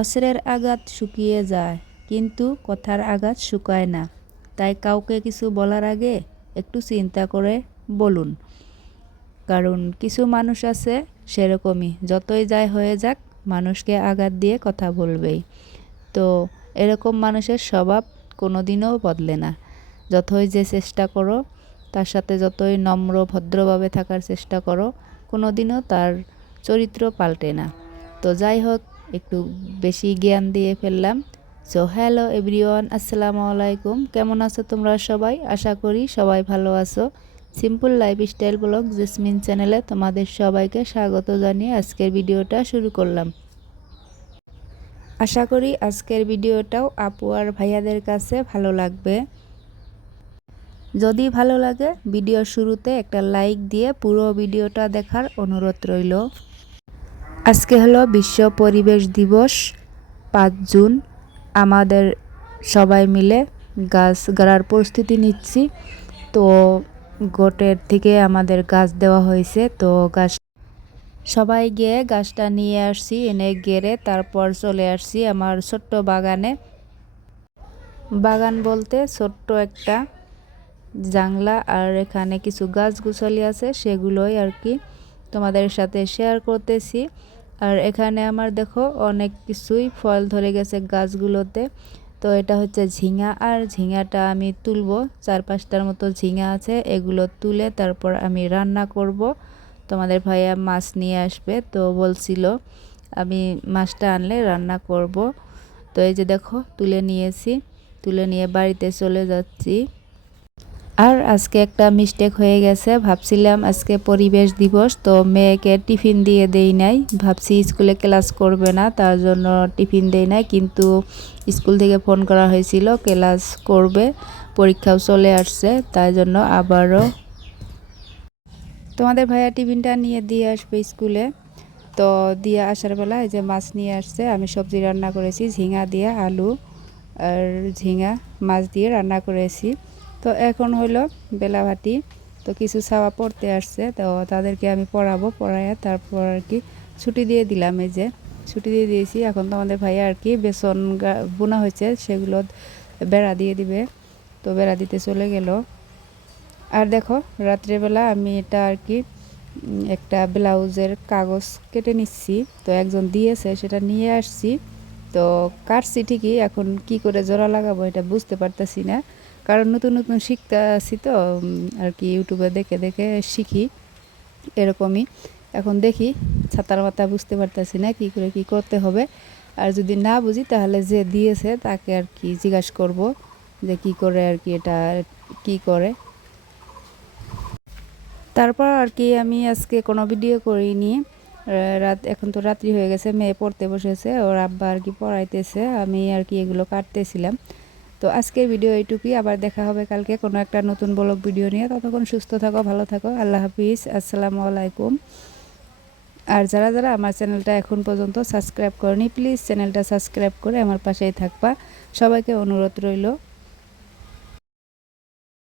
অস্ত্রের আঘাত শুকিয়ে যায়, কিন্তু কথার আঘাত শুকায় না। তাই কাউকে কিছু বলার আগে একটু চিন্তা করে বলুন। কারণ কিছু মানুষ আছে সেরকমই, যতই যাই হয়ে যাক মানুষকে আঘাত দিয়ে কথা বলবেই। তো এরকম মানুষের স্বভাব কোনোদিনও বদলে না। যতই যে চেষ্টা করো, তার সাথে যতই নম্র ভদ্রভাবে থাকার চেষ্টা করো, কোনোদিনও তার চরিত্র পাল্টে না। তো যাই হোক, একটু বেশি জ্ঞান দিয়ে ফেললাম। সো হ্যালো এভরিওয়ান, আসসালামু আলাইকুম। কেমন আছো তোমরা সবাই? আশা করি সবাই ভালো আছো। সিম্পল লাইফস্টাইল ব্লগ জেসমিন চ্যানেলে তোমাদের সবাইকে স্বাগত জানিয়ে আজকের ভিডিওটা শুরু করলাম। আশা করি আজকের ভিডিওটাও আপু আর ভাইয়াদের কাছে ভালো লাগবে। যদি ভালো লাগে ভিডিওর শুরুতে একটা লাইক দিয়ে পুরো ভিডিওটা দেখার অনুরোধ রইল। আজকে হলো বিশ্ব পরিবেশ দিবস, 5 জুন। আমাদের সবাই মিলে গাছ গাড়ার প্রস্তুতি নিচ্ছি। তো গোটের থেকে আমাদের গাছ দেওয়া হয়েছে। তো গাছ সবাই গিয়ে গাছটা নিয়ে আসছি, এনে গেড়ে তারপর চলে আসছি আমার ছোট্ট বাগানে। বাগান বলতে ছোট্ট একটা জাংলা, আর এখানে কিছু গাছগুছালি আছে, সেগুলোই আর কি তোমাদের সাথে শেয়ার করতেছি। আর এখানে আমার দেখো অনেক কিছুই ফল ধরে গেছে গাছগুলোতে। তো এটা হচ্ছে ঝিঙা, আর ঝিঙাটা আমি তুলবো। 4-5টার মতো ঝিঙা আছে, এগুলো তুলে তারপর আমি রান্না করব। তোমাদের ভাইয়া মাছ নিয়ে আসবে, তো বলছিল আমি মাছটা আনলে রান্না করব। তো এই যে দেখো তুলে নিয়েছি, তুলে নিয়ে বাড়িতে চলে যাচ্ছি। আর আজকে একটা মিস্টেক হয়ে গেছে, ভাবছিলাম আজকে পরিবেশ দিবস, তো মেয়েকে টিফিন দিয়ে দেই নাই। ভাবছি স্কুলে ক্লাস করবে না, তার জন্য টিফিন দেই নাই, কিন্তু স্কুল থেকে ফোন করা হয়েছিল ক্লাস করবে, পরীক্ষাও চলে আসছে, তাই জন্য আবারও তোমাদের ভাইয়া টিফিনটা নিয়ে দিয়ে আসবে স্কুলে। তো দিয়ে আসার বেলা এই যে মাছ নিয়ে আসছে, আমি সবজি রান্না করেছি ঝিঙা দিয়ে, আলু আর ঝিঙা মাছ দিয়ে রান্না করেছি। তো এখন হলো বেলাভাটি, তো কিছু ছাওয়া পড়তে আসছে, তো তাদেরকে আমি পড়াবো, পড়াইয়া তারপর আর কি ছুটি দিয়ে দিলাম। এই যে ছুটি দিয়ে দিয়েছি। এখন তো আমাদের ভাইয়া আর কি বেসন বোনা হয়েছে, সেগুলো বেড়া দিয়ে দিবে, তো বেড়া দিতে চলে গেল। আর দেখো রাত্রেবেলা আমি এটা আর কি একটা ব্লাউজের কাগজ কেটে নিচ্ছি, তো একজন দিয়েছে সেটা নিয়ে আসছি। তো কাটছি ঠিকই, এখন কি করে জোড়া লাগাবো এটা বুঝতে পারতেছি না, কারণ নতুন নতুন শিখতে আছি। তো আর কি ইউটিউবে দেখে দেখে শিখি এরকমই। এখন দেখি ছাতার মাথা বুঝতে পারতেছি না কি করে কি করতে হবে। আর যদি না বুঝি তাহলে যে দিয়েছে তাকে আর কি জিজ্ঞাসা করব যে কি করে আর কি এটা কি করে। তারপর আর কি আমি আজকে কোনো ভিডিও করিনি। এখন তো রাত্রি হয়ে গেছে, মেয়ে পড়তে বসেছে, ওর আব্বা আর কি পড়াইতেছে, আমি আর কি এগুলো কাটতেছিলাম। তো আজকের ভিডিও এইটুকুই, আবার দেখা হবে কালকে কোনো একটা নতুন ব্লগ ভিডিও নিয়ে। ততক্ষণ সুস্থ থাকো, ভালো থাকো, আল্লাহ হাফিজ, আসসালামু আলাইকুম। আর যারা যারা আমার চ্যানেলটা এখন পর্যন্ত সাবস্ক্রাইব করেনি, প্লিজ চ্যানেলটা সাবস্ক্রাইব করে আমার পাশেই থাকবা, সবাইকে অনুরোধ রইল।